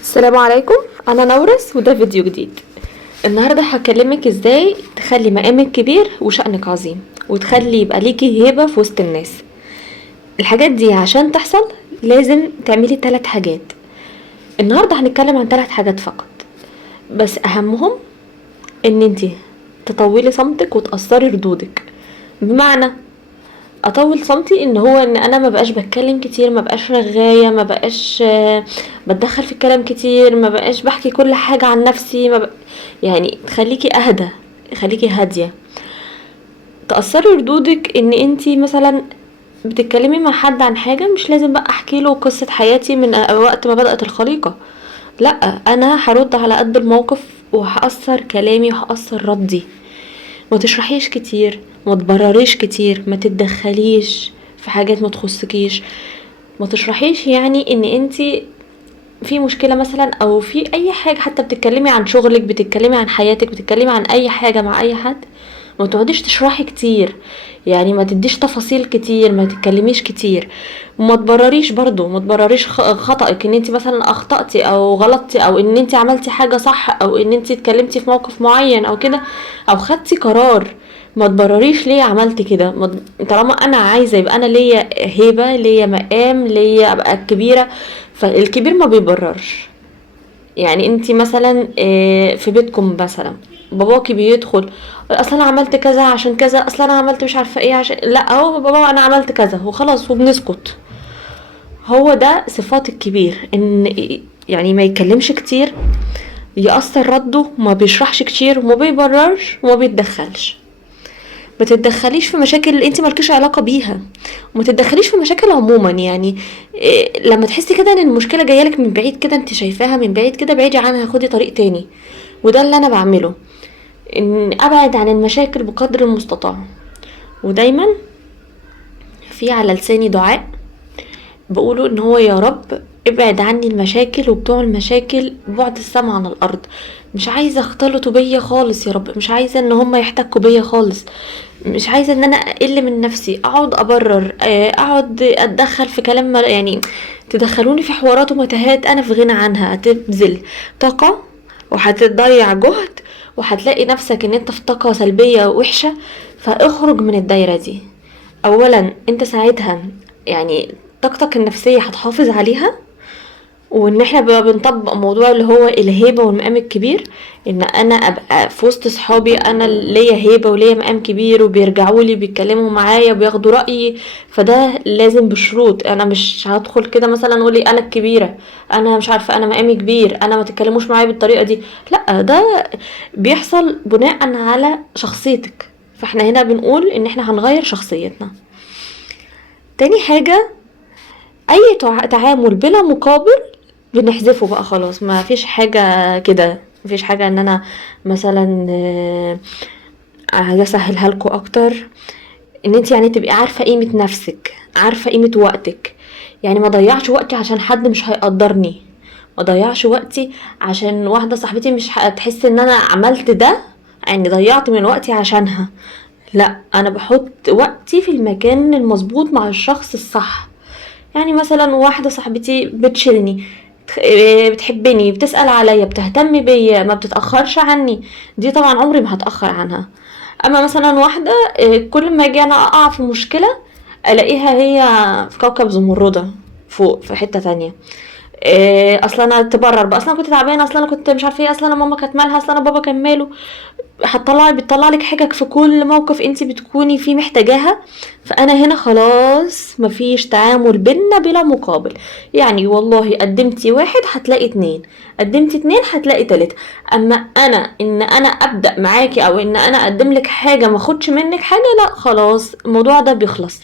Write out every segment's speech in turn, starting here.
السلام عليكم. انا نورس وده فيديو جديد. النهارده هكلمك ازاي تخلي مقامك كبير وشأنك عظيم وتخلي يبقى ليكي هيبة في وسط الناس. الحاجات دي عشان تحصل لازم تعملي 3 حاجات. النهارده هنتكلم عن 3 حاجات فقط، بس اهمهم ان انتي تطولي صمتك وتأثري ردودك. بمعنى اطول صمتي ان انا ما بقاش بتكلم كتير، ما بقاش رغايه، ما بقاش بتدخل في الكلام كتير، ما بقاش بحكي كل حاجه عن نفسي، يعني تخليكي اهدى، خليكي هاديه. تأثري ردودك ان انتي مثلا بتتكلمي مع حد عن حاجه، مش لازم بقى احكي له قصه حياتي من وقت ما بدأت الخليقه. لا، انا هرد على قد الموقف وهأثر كلامي وهأثر ردي. ما تشرحيش كتير، ما تبرريش كتير، ما تتدخليش في حاجات ما تخصكيش. ما تشرحيش يعني ان انتي في مشكلة مثلا او في اي حاجة، حتى بتتكلمي عن شغلك، بتتكلمي عن حياتك، بتتكلمي عن اي حاجة مع اي حد. ما تقعديش تشرحي كتير، يعني ما تديش تفاصيل كتير، ما تتكلميش كتير. وما تبرريش برضو، ما تبرريش خطأك ان انت مثلا اخطأتي او غلطتي او ان انت عملتي حاجة صح او ان انت اتكلمتي في موقف معين او كده او خدتي قرار. ما تبرريش ليه عملتي كده. طالما انا عايزه يبقى انا ليا هيبه، ليا مقام، ليا ابقى كبيره. فالكبير ما بيبررش. يعني انتي مثلا في بيتكم مثلا باباكي بيدخل اصلا انا عملت كذا عشان كذا، اصلا انا عملت مش عارفه ايه عشان، لا هو بابا انا عملت كذا وخلاص وبنسكت. هو ده صفات الكبير، ان يعني ما يتكلمش كتير، يأثر رده، ما بيشرحش كتير وما بيبررش وما بيتدخلش. ما تتدخليش في مشاكل اللي انت مالكيش علاقه بيها، وما تتدخليش في مشاكل عموما. يعني إيه، لما تحسي كده ان المشكله جايلك من بعيد كده، انت شايفاها من بعيد كده، بعيدي عنها، خدي طريق تاني. وده اللي انا بعمله، ان ابعد عن المشاكل بقدر المستطاع. ودايما في على لساني دعاء بقوله ان هو يا رب ابعد عني المشاكل وبتوع المشاكل بعد السما عن الارض. مش عايزه اختلطوا بيا خالص يا رب، مش عايزه ان هم يحتكوا بيا خالص، مش عايزه ان انا اقل من نفسي، اقعد ابرر، اقعد اتدخل في كلام يعني تدخلوني في حوارات ومتاهات انا في غنى عنها. هتبذل طاقه وهتضيع جهد وهتلاقي نفسك ان انت في طاقه سلبيه وحشه. فاخرج من الدايره دي. اولا انت ساعتها يعني طاقتك النفسيه هتحافظ عليها. وان احنا بقى بنطبق موضوع اللي هو الهيبة والمقام الكبير، ان انا ابقى في وسط صحابي انا ليا هيبة وليا مقام كبير وبيرجعوا لي بيتكلموا معايا وبياخدوا رأيي. فده لازم بشروط. انا مش هدخل كده مثلا اقول لي انا الكبيرة، انا مش عارفة، انا مقامي كبير، انا ما تتكلموش معايا بالطريقة دي. لا، ده بيحصل بناء على شخصيتك. فاحنا هنا بنقول ان احنا هنغير شخصيتنا. تاني حاجة، اي تعامل بلا مقابل بنحذفه بقى خلاص. ما فيش حاجة كده، ما فيش حاجة ان انا مثلا عايزة اسهلها لكم اكتر. ان انت يعني تبقي عارفة قيمة نفسك، عارفة قيمة وقتك. يعني ما ضيعش وقتي عشان حد مش هيقدرني، ما ضيعش وقتي عشان واحدة صاحبتي مش هتحس ان انا عملت ده، يعني ضيعت من وقتي عشانها. لا، انا بحط وقتي في المكان المظبوط مع الشخص الصح. يعني مثلا واحدة صاحبتي بتشيلني، بتحبني، بتسأل عليا، بتهتم بيا، ما بتتأخرش عني، دي طبعا عمري ما هتأخر عنها. اما مثلا واحدة كل ما اجي انا اقع في مشكلة الاقيها هي في كوكب زمردة فوق في حتة تانية. اصلا انا تبرر بقى، اصلا كنت تعبانه، اصلا انا كنت مش عارفه ايه، اصلا انا ماما كانت مالها، اصلا انا بابا كان ماله. بتطلع لك حاجة في كل موقف انت بتكوني فيه محتاجاها. فانا هنا خلاص مفيش تعامل بينا بلا مقابل. يعني والله قدمتي 1 هتلاقي 2، قدمتي 2 هتلاقي 3. اما ان انا ابدأ معاكي او ان انا اقدم لك حاجة ما اخدش منك حاجة، لا خلاص الموضوع ده بيخلص.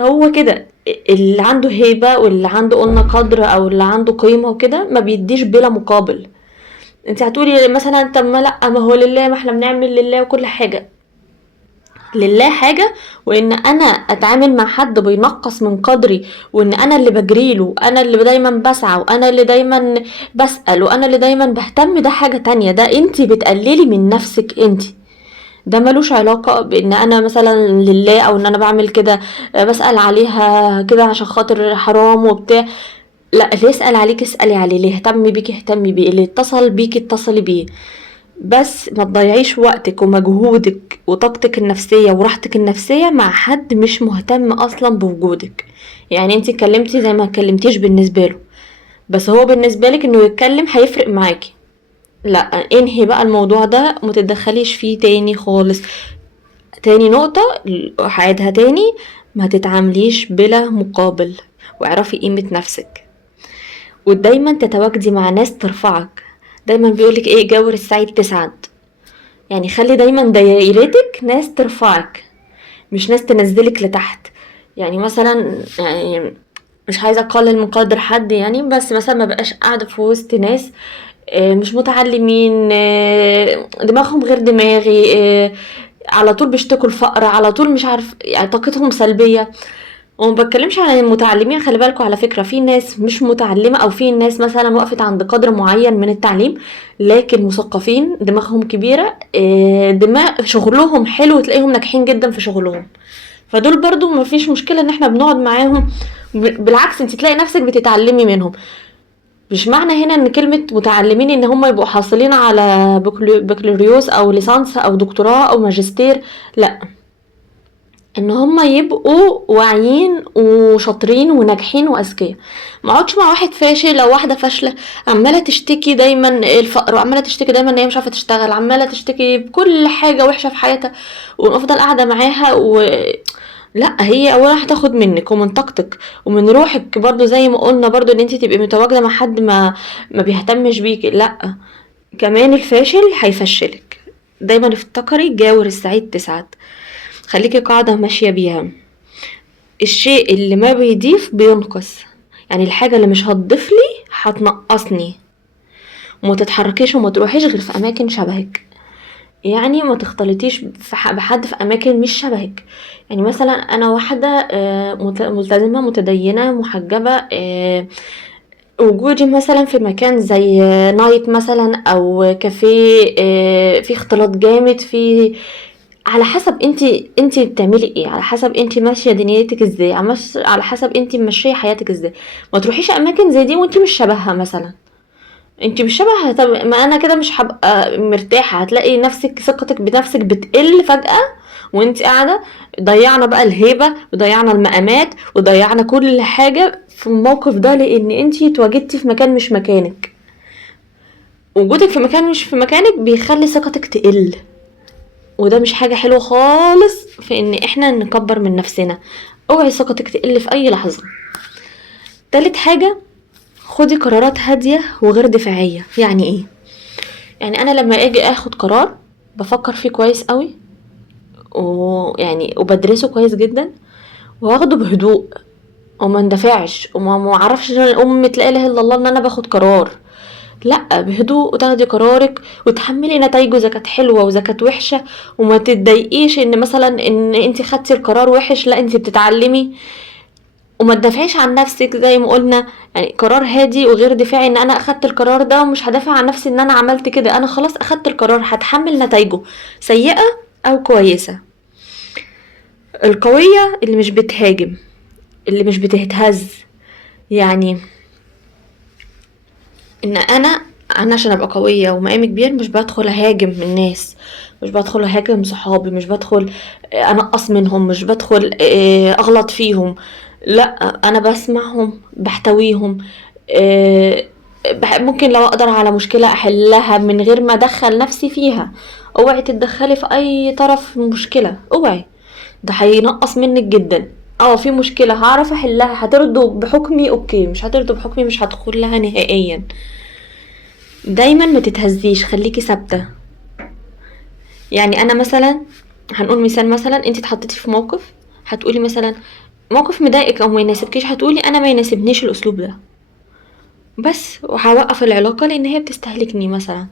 هو كده اللي عنده هيبة واللي عنده قلنا قدر او اللي عنده قيمة وكده ما بيديش بلا مقابل. انت هتقولي مثلا طب ما لا، ما هو لله، ما احنا بنعمل لله وكل حاجة. لله حاجة، وان انا اتعامل مع حد بينقص من قدري، وان انا اللي بجريله، انا اللي دايما بسعى، وانا اللي دايما بسأل، وانا اللي دايما بهتم، ده حاجة تانية. ده انت بتقللي من نفسك انت. ده ملوش علاقة بان انا مثلا لله او ان انا بعمل كده بسأل عليها كده عشان خاطر حرام وبتاع. لا، اللي يسأل عليك اسألي عليه، اللي يهتم بيك اهتمي بيه، اللي يتصل بيك اتصلي بيه. بس ما تضيعيش وقتك ومجهودك وطاقتك النفسية وراحتك النفسية مع حد مش مهتم اصلا بوجودك. يعني انت اتكلمتي زي ما اتكلمتيش بالنسبة له، بس هو بالنسبة لك انه يتكلم هيفرق معاكي. لا، انهي بقى الموضوع ده، متدخليش فيه تاني خالص. تاني نقطة هعيدها تاني، ما تتعامليش بلا مقابل، واعرفي قيمة نفسك. ودايما تتواجدي مع ناس ترفعك. دايما بيقولك ايه، جاور السعيد تسعد. يعني خلي دايما دايرتك ناس ترفعك، مش ناس تنزلك لتحت. يعني مثلا، يعني مش عايزة اقلل من قدر حد يعني، بس مثلا ما بقاش قاعدة في وسط ناس مش متعلمين، دماغهم غير دماغي، على طول بيشتكوا الفقر، على طول مش عارف، يعني طاقتهم سلبية. وما بتكلمش عن المتعلمين، خلي بالكوا على فكرة في ناس مش متعلمة، او في ناس مثلا وقفت عند قدر معين من التعليم لكن مثقفين دماغهم كبيرة، دماغ شغلهم حلو وتلاقيهم ناجحين جدا في شغلهم. فدول برضو ما فيش مشكلة ان احنا بنقعد معاهم، بالعكس انت تلاقي نفسك بتتعلمي منهم. مش معنى هنا ان كلمة متعلمين ان هم يبقوا حاصلين على بكالوريوس او ليسانس او دكتوراه او ماجستير، لا، ان هم يبقوا واعيين وشاطرين وناجحين واذكياء. ما اقعدش مع واحد فاشل او واحده فاشله عماله تشتكي دايما الفقر، وعماله تشتكي دايما ان هي مش عارفه تشتغل، عماله تشتكي بكل حاجه وحشه في حياتها، وافضل قاعده معاها لا، هي اولا هتاخد منك ومن طاقتك ومن روحك برضو، زي ما قلنا برضو ان انت تبقي متواجده مع حد ما بيهتمش بيكي، لا، كمان الفاشل هيفشلك. دايما افتكري جاور السعيد تسعد. خليكي قاعدة ماشية بيها، الشيء اللي ما بيضيف بينقص. يعني الحاجة اللي مش هتضيفلي هتنقصني. وما تتحركيش وما تروحيش غير في اماكن شبهك. يعني ما تختلطيش بحد في اماكن مش شبهك. يعني مثلا انا واحدة ملتزمة متدينة محجبة، وجودي مثلا في مكان زي نايت مثلا او كافيه، في اختلاط جامد، في على حسب انت بتعملي ايه، على حسب انت ماشيه دنيتك ازاي، على حسب انت ماشيه حياتك ازاي. ما تروحيش اماكن زي دي وانت مش شبهها مثلا. انت مش شبهها، طب ما انا كده مش هبقى مرتاحه، هتلاقي نفسك ثقتك بنفسك بتقل فجاه وانت قاعده. ضيعنا بقى الهيبه وضيعنا المقامات وضيعنا كل حاجه في الموقف ده، لان انت اتواجدتي في مكان مش مكانك. وجودك في مكان مش في مكانك بيخلي ثقتك تقل، وده مش حاجة حلوة خالص في ان احنا نكبر من نفسنا. اوعي ثقتك تقل في اي لحظة. تالت حاجة، خدي قرارات هادية وغير دفاعية. يعني ايه؟ يعني انا لما اجي اخد قرار بفكر فيه كويس قوي، ويعني وبدرسه كويس جدا، واخده بهدوء، وما اندفعش وما معرفش لا اله الا الله ان انا باخد قرار. لا، بهدوء وتاخدي قرارك وتحملي نتائجه اذا كانت حلوه واذا كانت وحشه. وما تتضايقيش ان مثلا ان انت خدتي القرار وحش، لا، انت بتتعلمي. وما تدافعيش عن نفسك زي ما قلنا. يعني قرار هادي وغير دفاعي، ان انا اخدت القرار ده ومش هدافع عن نفسي ان انا عملت كده، انا خلاص اخدت القرار هتحمل نتائجه سيئه او كويسه. القويه اللي مش بتهاجم، اللي مش بتهتز. يعني ان انا عشان ابقى قويه ومقامي كبير مش بدخل اهاجم الناس، مش بدخل اهاجم صحابي، مش بدخل انقص منهم، مش بدخل اغلط فيهم. لا، انا بسمعهم بحتويهم. آه، ممكن لو اقدر على مشكله احلها من غير ما ادخل نفسي فيها. اوعي تتدخلي في اي طرف في المشكله، اوعي، ده هينقص منك جدا. اه، في مشكله هعرف احلها، هترضوا بحكمي اوكي، مش هترضوا بحكمي مش هدخل لها نهائيا. دايما ما تتهزيش، خليكي ثابته. يعني انا مثلا هنقول مثال، مثلا انت اتحطيتي في موقف، هتقولي مثلا موقف مضايقك او ما يناسبكيش، هتقولي انا ما يناسبنيش الاسلوب ده بس، وهوقف العلاقه لان هي بتستهلكني مثلا.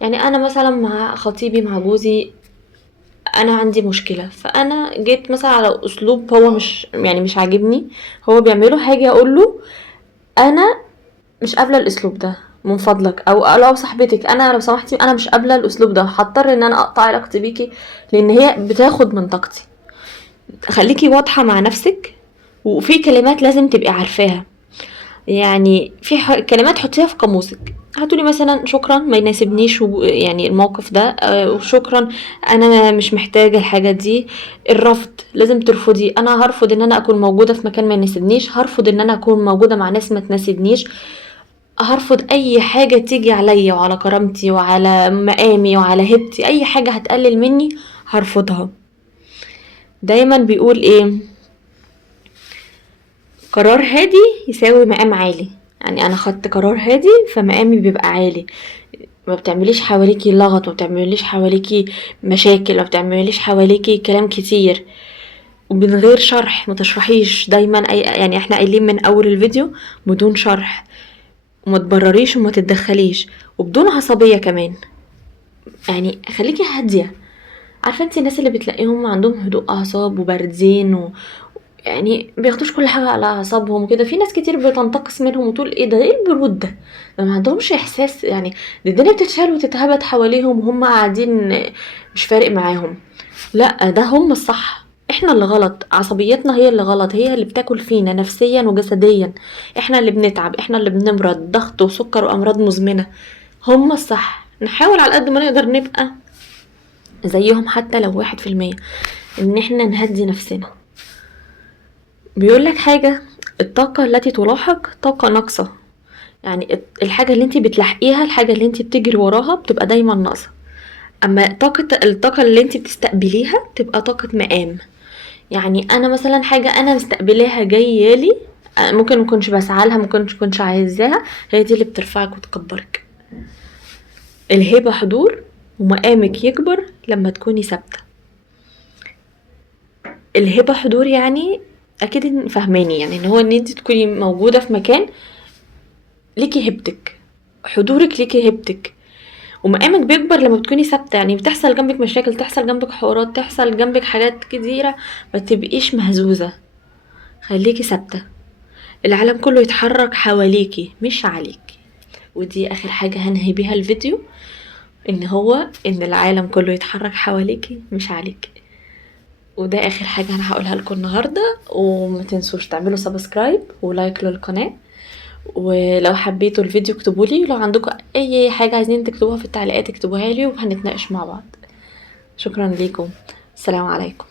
يعني انا مثلا مع خطيبي مع جوزي انا عندي مشكله، فانا جيت مثلا على اسلوب هو مش يعني مش عاجبني هو بيعمله، هاجي اقول له انا مش قابله الاسلوب ده من فضلك، او لو صاحبتك انا لو سمحتي انا مش قابله الاسلوب ده، هضطر ان انا اقطع علاقتي بيكي لان هي بتاخد من طاقتي. خليكي واضحه مع نفسك، وفي كلمات لازم تبقي عارفاها. يعني في كلمات حطيها في قاموسك، هتقولي مثلا شكرا ما يناسبنيش يعني الموقف ده، وشكرا انا مش محتاجه الحاجه دي. الرفض لازم ترفضي، انا هرفض ان انا اكون موجوده في مكان ما يناسبنيش، هرفض ان انا اكون موجوده مع ناس ما تناسبنيش، هرفض اي حاجه تيجي عليا وعلى كرامتي وعلى مقامي وعلى هيبتي، اي حاجه هتقلل مني هرفضها. دايما بيقول ايه؟ قرار هادي يساوي مقام عالي. يعني انا خدت قرار هادي فمقامي بيبقى عالي. ما بتعمليش حواليكي لغط، ما بتعمليش حواليكي مشاكل، ما بتعمليش حواليكي كلام كتير ومن غير شرح. ما تشرحيش دايما يعني احنا قايلين من اول الفيديو بدون شرح، وما تبرريش وما تتدخليش، وبدون عصبية كمان. يعني خليكي هادية. عارفة انتي الناس اللي بتلاقيهم عندهم هدوء اعصاب وباردين يعني بياخدوش كل حاجة على اعصابهم وكده، في ناس كتير بتنتقص منهم وتقول ايه ده، ايه البرود ده ما عندهمش احساس. يعني دي الدنيا بتتشال وتتهبد حواليهم وهم قاعدين مش فارق معاهم. لا، ده هم الصح، احنا اللي غلط، عصبيتنا هي اللي غلط، هي اللي بتاكل فينا نفسيا وجسديا، احنا اللي بنتعب، احنا اللي بنمرض ضغط وسكر وامراض مزمنة. هم الصح، نحاول على قد ما نقدر نبقى زيهم حتى لو 1%، ان احنا نهدي نفسنا. بيقولك حاجة: الطاقة التي تلاحق طاقة ناقصة. يعني الحاجة اللي انت بتلاحقيها، الحاجة اللي انت بتجري وراها بتبقى دايما ناقصة، اما الطاقة اللي انت بتستقبليها تبقى طاقة مقام. يعني انا مثلا حاجة انا مستقبلاها جايالي، ممكن مكنش بسعالها، مكنش عايزاها، هي دي اللي بترفعك وتكبرك. الهبة حضور، ومقامك يكبر لما تكوني ثابتة. الهبة حضور يعني اكيد فاهماني، يعني ان هو ان انت تكوني موجودة في مكان ليكي هيبتك، حضورك ليكي هيبتك. ومقامك بيكبر لما بتكوني ثابته، يعني بتحصل جنبك مشاكل، تحصل جنبك حوارات، تحصل جنبك حاجات كتيره، ما تبقيش مهزوزه، خليكي ثابته. العالم كله يتحرك حواليكي مش عليكي. ودي اخر حاجه هنهي بيها الفيديو، ان العالم كله يتحرك حواليكي مش عليكي. وده اخر حاجه انا هقولها لكم النهارده. وما تنسوش تعملوا سبسكرايب ولايك للقناه، ولو حبيتوا الفيديو اكتبولي، ولو عندكم اي حاجة عايزين تكتبوها في التعليقات اكتبوها لي وهنتناقش مع بعض. شكرا ليكم، السلام عليكم.